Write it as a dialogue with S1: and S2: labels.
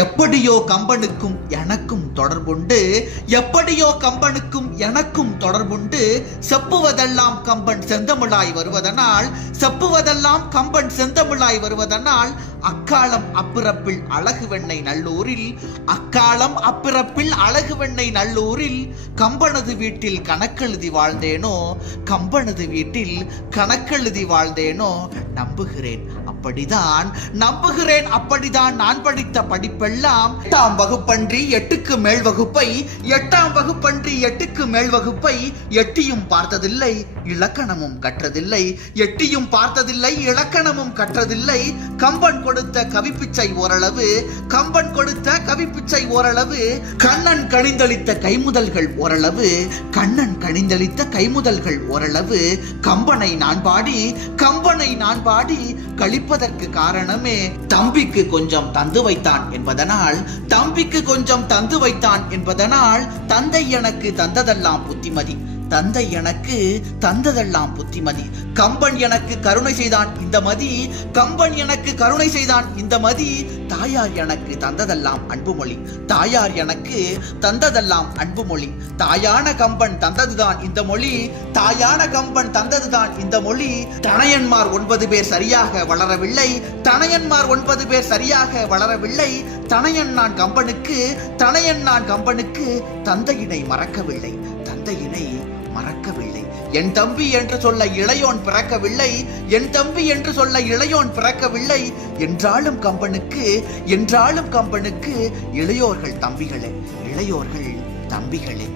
S1: எப்படியோ கம்பனுக்கும் எனக்கும் தொடர்புண்டு எப்படியோ கம்பனுக்கும் எனக்கும் தொடர்புண்டு செப்புவதெல்லாம் கம்பன் செந்தமிழாய் வருவதனால் செப்புவதெல்லாம் கம்பன் செந்தமிழாய் வருவதனால் அக்காலம் அப்பிறப்பில் அழகு வெண்ணை நல்லூரில் அக்காலம் அப்பிறப்பில் அழகு வெண்ணை நல்லூரில் கம்பனது வீட்டில் கணக்கெழுதி வாழ்ந்தேனோ கம்பனது வீட்டில் கணக்கெழுதி வாழ்ந்தேனோ நம்புகிறேன். அப்படிதான் நம்புகிறேன். அப்படிதான் நான் படித்த படிப்பெல்லாம் எட்டாம் வகுப்பன்றி எட்டுக்கு மேல் வகுப்பை எட்டாம் வகுப்பன்றி எட்டுக்கு மேல் வகுப்பை எட்டியும் பார்த்ததில்லை இலக்கணமும் கற்றதில்லை. எட்டியும் பார்த்ததில்லை இலக்கணமும் கற்றதில்லை. கம்பன் கொடுத்த கவிப்பிச்சை ஓரளவு கம்பன் கொடுத்த கவிப்பிச்சை ஓரளவு கண்ணன் கணிந்தளித்த கைமுதல்கள் ஓரளவு கண்ணன் கணிந்தளித்த கைமுதல்கள் ஓரளவு. கம்பனை நான் பாடி கம்பனை நான் பாடி கழிப்ப கழிப்பதற்கு காரணமே தம்பிக்கு கொஞ்சம் தந்து வைத்தான் என்பதனால் தம்பிக்கு கொஞ்சம் தந்து வைத்தான் என்பதனால் தந்தை எனக்கு தந்ததெல்லாம் புத்திமதி. தந்தை எனக்கு தந்ததெல்லாம் புத்திமதி. கம்பன் எனக்கு கருணை செய்தான் இந்த மதி. கம்பன் எனக்கு கருணை செய்தான் இந்த மதி. தாயார் எனக்கு தந்ததெல்லாம் அன்புமொழி. தாயார் எனக்கு தந்ததெல்லாம் அன்புமொழி. தாயான கம்பன் தந்ததுதான் இந்த மொழி. தாயான கம்பன் தந்ததுதான் இந்த மொழி. தனையன்மார் ஒன்பது பேர் சரியாக வளரவில்லை. தனையன்மார் ஒன்பது பேர் சரியாக வளரவில்லை. தனையன் நான் கம்பனுக்கு தனையன் நான் கம்பனுக்கு தந்தையினை மறக்கவில்லை. தந்தையினை மறக்கவில்லை. என் தம்பி என்று சொல்ல இளையோன் பிறக்கவில்லை. என் தம்பி என்று சொல்ல இளையோன் பிறக்கவில்லை. என்றாலும் கம்பனுக்கு என்றாலும் கம்பனுக்கு இளையோர்கள் தம்பிகளே இளையோர்கள் தம்பிகளே.